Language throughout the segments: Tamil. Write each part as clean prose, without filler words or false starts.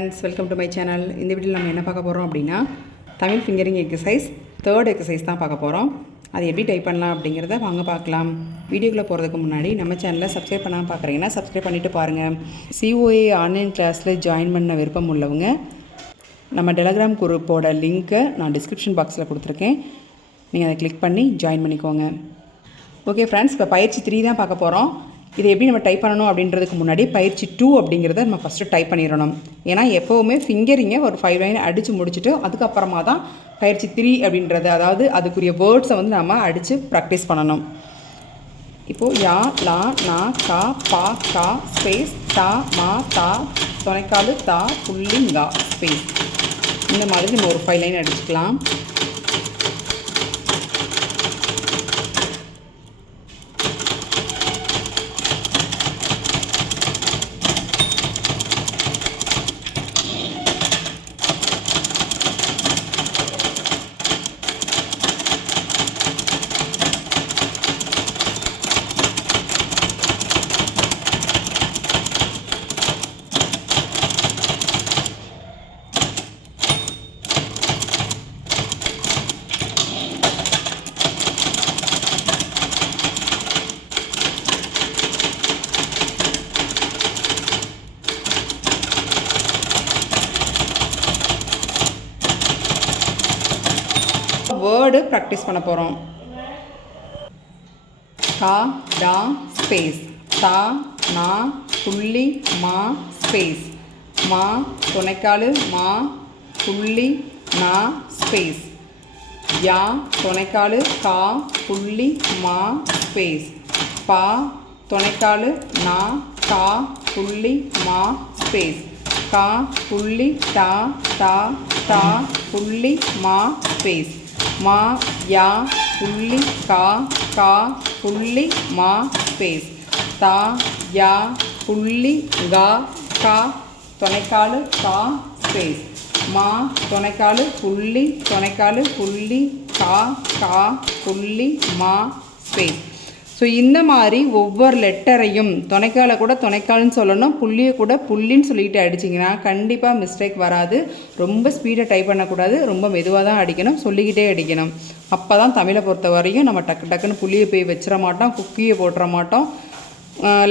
friends, welcome to my channel. இந்த வீடியோல நம்ம என்ன பார்க்க போறோம் அப்படினா Tamil fingering exercise 3rd exercise தான் பார்க்க போறோம். அது எப்படி டைப் பண்ணலாம் அப்படிங்கறத வாங்க பார்க்கலாம். வீடியோக்குள்ள போறதுக்கு முன்னாடி நம்ம சேனலை சப்ஸ்கிரைப் பண்ணாம பார்க்கறீங்கன்னா சப்ஸ்கிரைப் பண்ணிட்டு பாருங்க. COA ஆன்லைன் கிளாஸ்ல ஜாயின் பண்ண விருப்பம் உள்ளவங்க நம்ம Telegram குரூப்போட லிங்கை நான் டிஸ்கிரிப்ஷன் பாக்ஸ்ல கொடுத்திருக்கேன். நீங்க அதை கிளிக் பண்ணி ஜாயின் பண்ணிக்கோங்க. ஓகே फ्रेंड्स, இப்போ பயிற்சி 3 தான் பார்க்க போறோம். இதை எப்படி நம்ம டைப் பண்ணணும் அப்படின்றதுக்கு முன்னாடி பயிற்சி 2 அப்படிங்கறத நம்ம ஃபர்ஸ்ட் டைப் பண்ணிரணும். ஏனா எப்பவுமே ஃபிங்கரிங்கை ஒரு 5 லைன் அடிச்சு முடிச்சிட்டு அதுக்கு அப்புறமா தான் பயிற்சி 3 அப்படின்றது, அதாவது அதுக்குரிய வேர்ட்ஸை வந்து நம்ம அடிச்சு பிராக்டீஸ் பண்ணணும். இப்போ யா லா நா கா பா கா ஸ்பேஸ் தா மா தா தொனைக்காலு தா புள்ளி ngா ஸ்பேஸ். இந்த மாதிரி நம்ம ஒரு 5 லைன் அடிச்சுக்கலாம். வேர்டு ப்ராக்டிஸ் பண்ண போகிறோம். கா டா ஸ்பேஸ் தா நா புள்ளி மா ஸ்பேஸ் மா துணைக்காலு மா புள்ளி நா ஸ்பேஸ் யா துணைக்காலு கா புள்ளி மா ஸ்பேஸ் பா துணைக்காலு நா கா புள்ளி மா ஸ்பேஸ் கா புள்ளி டா டா டா புள்ளி மா ஸ்பேஸ் மா யா புள்ளி கா கா புள்ளி மா ஸ்பேஸ் தா யா புள்ளி கா கா தொனைக்காலு கா ஸ்பேஸ் மா தொனைக்காலு புள்ளி கா கா புள்ளி மா ஸ்பேஸ். ஸோ இந்த மாதிரி ஒவ்வொரு லெட்டரையும் தொனைக்காலை கூட தொனைக்கால்னு சொல்லணும், புள்ளியை கூட புள்ளின்னு சொல்லிட்டு அடிச்சிங்கன்னா கண்டிப்பாக மிஸ்டேக் வராது. ரொம்ப ஸ்பீடாக டைப் பண்ணக்கூடாது, ரொம்ப மெதுவாக தான் அடிக்கணும், சொல்லிக்கிட்டே அடிக்கணும். அப்போ தான் தமிழை பொறுத்த வரையும் நம்ம டக்குன்னு புள்ளியை போய் வச்சிட மாட்டோம், குக்கியை போட்டுற மாட்டோம்,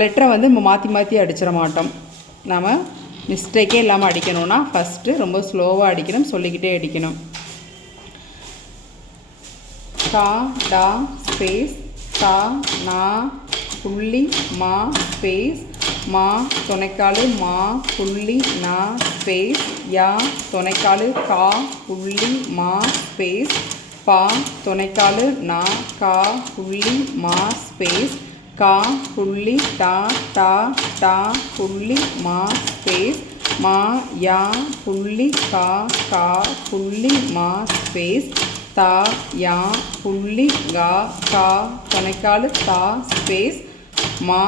லெட்டரை வந்து நம்ம மாற்றி மாற்றி அடிச்சிட மாட்டோம். நம்ம மிஸ்டேக்கே இல்லாமல் அடிக்கணும்னா ஃபஸ்ட்டு ரொம்ப ஸ்லோவாக அடிக்கணும், சொல்லிக்கிட்டே அடிக்கணும். கா டா ஸ்பேஸ் தா நா புள்ளி மா ஸ்பேஸ் மா தொனைக்காலு மா புள்ளி நா ஸ்பேஸ் யா தொனைக்காலு கா புள்ளி மா ஸ்பேஸ் பா தொனைக்காலு நா கா புள்ளி மா ஸ்பேஸ் கா புள்ளி டா டா டா புள்ளி மா ஸ்பேஸ் மா யா புள்ளி கா கா புள்ளி மா ஸ்பேஸ் தா யா புள்ளி கா கா தொனைக்காலு தா ஸ்பேஸ் மா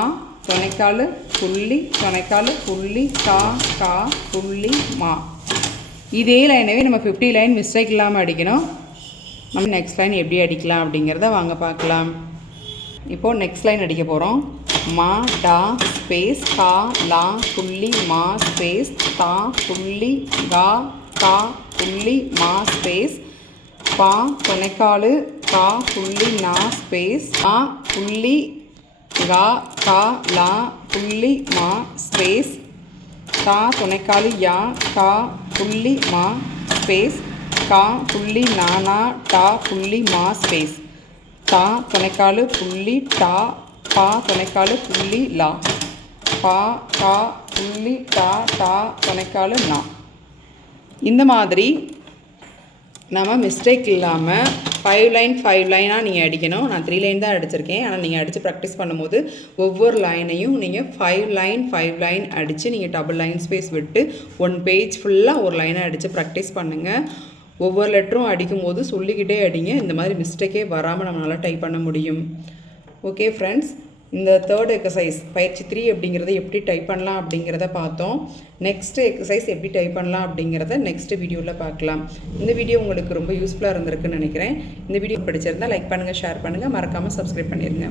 தொனைக்காலு புள்ளி கா கா புள்ளி மா. இதே லைனவே நம்ம 50 லைன் மிஸ்டேக் இல்லாமல் அடிக்கணும். நம்ம நெக்ஸ்ட் லைன் எப்படி அடிக்கலாம் அப்படிங்கிறத வாங்க பார்க்கலாம். இப்போது நெக்ஸ்ட் லைன் அடிக்க போகிறோம். மா டா ஸ்பேஸ் கா லா புள்ளி மா ஸ்பேஸ் தா புள்ளி கா கா புள்ளி மா ஸ்பேஸ் பா தொனைக்காலு கா புள்ளி நா ஸ்பேஸ் மா புள்ளி கா கா லா புள்ளி மா ஸ்பேஸ் தா தொனைக்காலு யா கா புள்ளி மா ஸ்பேஸ் கா புள்ளி நானா டா புள்ளி மா ஸ்பேஸ் தா தொனைக்காலு புள்ளி டா பா தொனைக்காலு புள்ளி லா பா கா புள்ளி டா டா தொனைக்காலு நா. இந்த மாதிரி நம்ம மிஸ்டேக் இல்லாமல் 5 லைனாக நீங்கள் அடிக்கணும். நான் 3 லைன் தான் அடிச்சிருக்கேன், ஆனால் நீங்கள் அடித்து ப்ராக்டிஸ் பண்ணும்போது ஒவ்வொரு லைனையும் நீங்கள் 5 லைன் அடித்து நீங்கள் டபுள் லைன் ஸ்பேஸ் விட்டு 1 பேஜ் ஃபுல்லாக ஒரு லைனை அடித்து ப்ராக்டிஸ் பண்ணுங்கள். ஒவ்வொரு லெட்டரும் அடிக்கும்போது சொல்லிக்கிட்டே அடிங்க. இந்த மாதிரி மிஸ்டேக்கே வராமல் நம்மளால் டைப் பண்ண முடியும். ஓகே ஃப்ரெண்ட்ஸ், இந்த 3rd எக்ஸசைஸ் பயிற்சி 3 அப்படிங்கிறத எப்படி டைப் பண்ணலாம் அப்படிங்கிறத பார்த்தோம். நெக்ஸ்ட்டு எக்ஸசைஸ் எப்படி டைப் பண்ணலாம் அப்படிங்கிறத நெக்ஸ்ட் வீடியோவில் பார்க்கலாம். இந்த வீடியோ உங்களுக்கு ரொம்ப யூஸ்ஃபுல்லாக இருந்திருக்குன்னு நினைக்கிறேன். இந்த வீடியோ பிடிச்சிருந்தால் லைக் பண்ணுங்கள், ஷேர் பண்ணுங்கள், மறக்காமல் சப்ஸ்கிரைப் பண்ணிடுங்க.